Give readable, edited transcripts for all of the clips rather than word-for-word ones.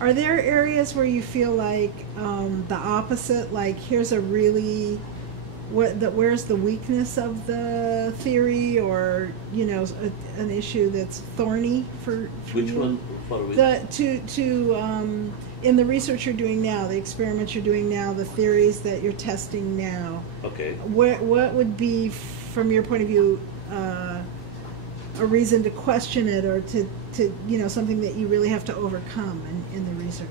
Are there areas where you feel like the opposite? Like here's a really where's the weakness of the theory, or an issue that's thorny for Which you? one for which? In the research you're doing now, the experiments you're doing now, the theories that you're testing now. Okay. What would be, from your point of view, a reason to question it, or to something that you really have to overcome in the research?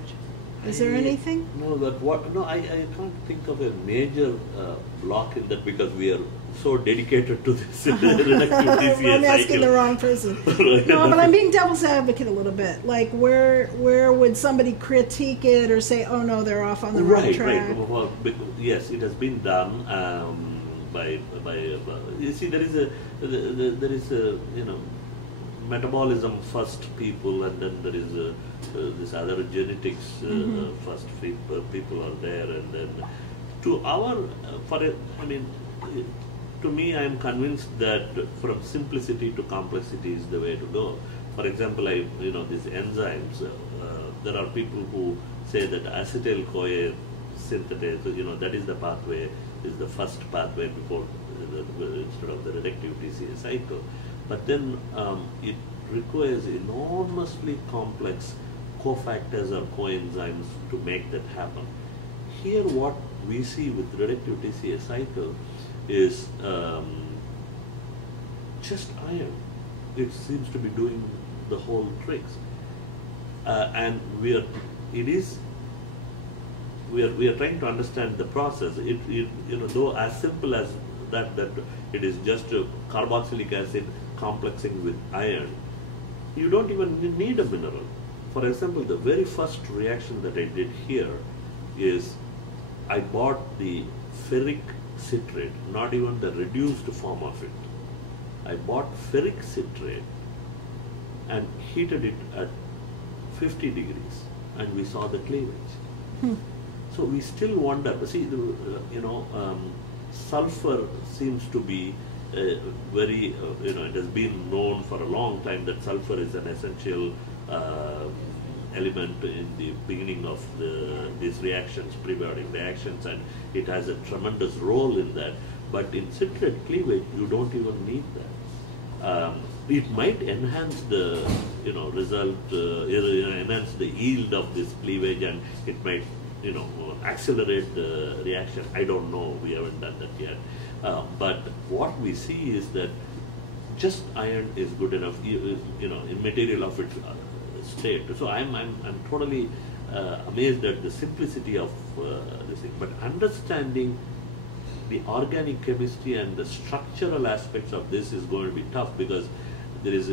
Is there anything? No, that what? No, I can't think of a major block in that, because we are so dedicated to this reductive TCA I'm asking cycle. the wrong person. Right. No, but I'm being devil's advocate a little bit. Like, where would somebody critique it or say, "Oh no, they're off on the wrong track"? Right. Well, yes, it has been done by. You see, there is a metabolism first people, and then there is this other genetics first people are there, and then to our to me, I am convinced that from simplicity to complexity is the way to go. For example, these enzymes. There are people who say that acetyl-CoA synthetase, that is the pathway, is the first pathway before instead of the reductive TCA cycle. But then it requires enormously complex cofactors or coenzymes to make that happen. Here, what we see with reductive TCA cycle is just iron. It seems to be doing the whole tricks, and we are trying to understand the process. Though as simple as that it is just carboxylic acid complexing with iron, you don't even need a mineral. For example, the very first reaction that I did here is I bought the ferric citrate, not even the reduced form of it. I bought ferric citrate and heated it at 50 degrees, and we saw the cleavage. So we still wonder. See, sulfur seems to be very, it has been known for a long time that sulfur is an essential element in the beginning of these reactions, prebiotic reactions, and it has a tremendous role in that. But in citrate cleavage, you don't even need that. It might enhance the result, enhance the yield of this cleavage, and it might accelerate the reaction. I don't know. We haven't done that yet. But what we see is that just iron is good enough, in material of its state. So I'm totally amazed at the simplicity of this thing. But understanding the organic chemistry and the structural aspects of this is going to be tough, because there has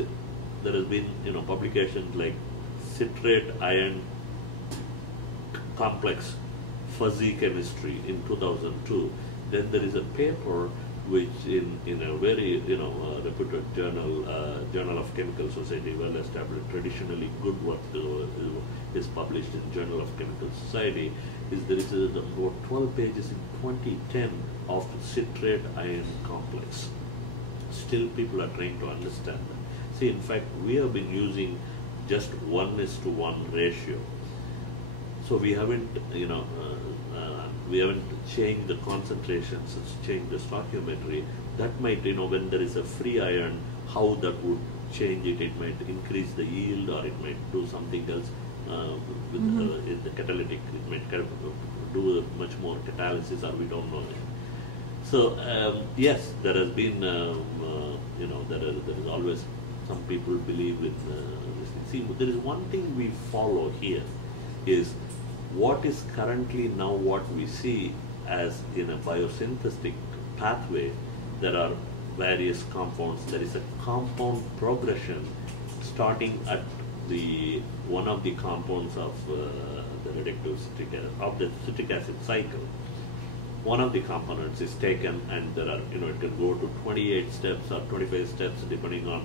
been publications like citrate iron complex fuzzy chemistry in 2002. Then there is a paper which in a very reputed Journal of Chemical Society, well established, traditionally good work is published in Journal of Chemical Society. There is about 12 pages in 2010 of citrate iron complex. Still, people are trying to understand that. See, in fact, we have been using just 1:1 ratio. So we haven't, we haven't changed the concentrations, changed the stoichiometry. That might, when there is a free iron, how that would change it. It might increase the yield, or it might do something else with the catalytic. It might do much more catalysis, or we don't know it. So yes, there has been, there is always some people believe in this thing. See, there is one thing we follow here is what is currently now what we see as in a biosynthetic pathway. There are various compounds. There is a compound progression starting at one of the compounds of the reductive citric acid cycle. One of the components is taken, and there are, it can go to 28 steps or 25 steps depending on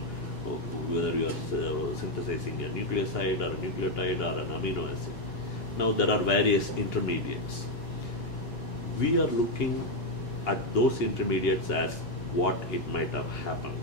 whether you are synthesizing a nucleoside or a nucleotide or an amino acid. Now there are various intermediates. We are looking at those intermediates as what it might have happened.